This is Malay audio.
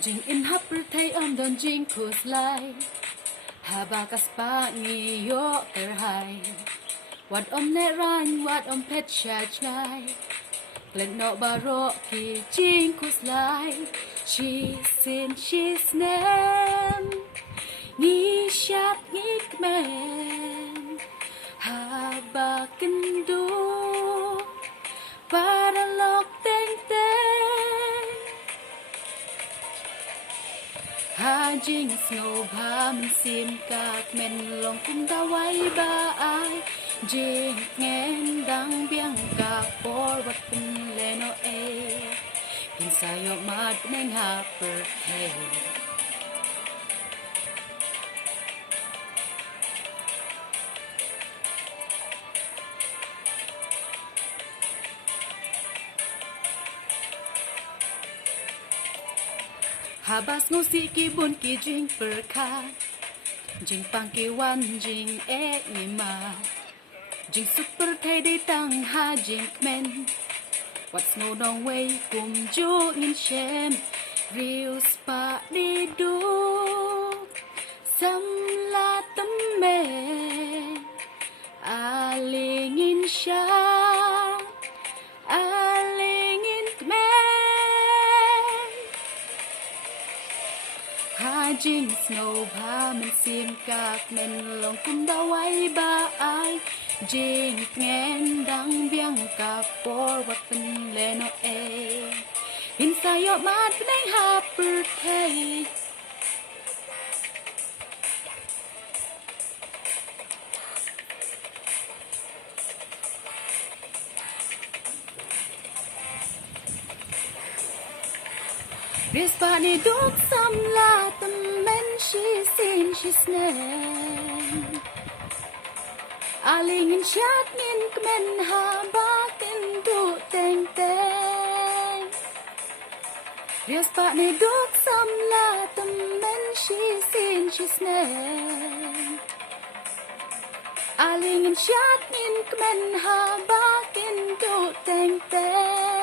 Jing in happer thay don jing kus lai. Habakas pa ni yo hai. Wat ne ran wat pet chai. Let no baro ki jing kus lai. She's nem. Ni shat ik men. Habakin do. Para lok teng teng. Ha jing snow ba min sim kak men long kum da wai ba ai. Jing ngen dang biang kak por wat pin le no e. Kin sayo mat neng ha per hey. Habas no si ki bun ki jing per ka. Jing pang ki wan jing e ni ma. Jing super thay day tang ha jing men. What's no dong way kum ju in shem. Real spa di do. Sam la tam me. Aling in sha. Aling in kmen. Ha jing snow ba min sim kak men long kum da wai ba ai. Jing ngen dang biang kak por wat pen le no e. Hin sayo mat neng ha per thay. Ries pa ni duk sam la tam men she's nem. Aling in chat ngin kmen ha bakin du teng teng. Ries pa ni duk sam la tam men she's nem. Aling in chat ngin kmen ha bakin du teng teng.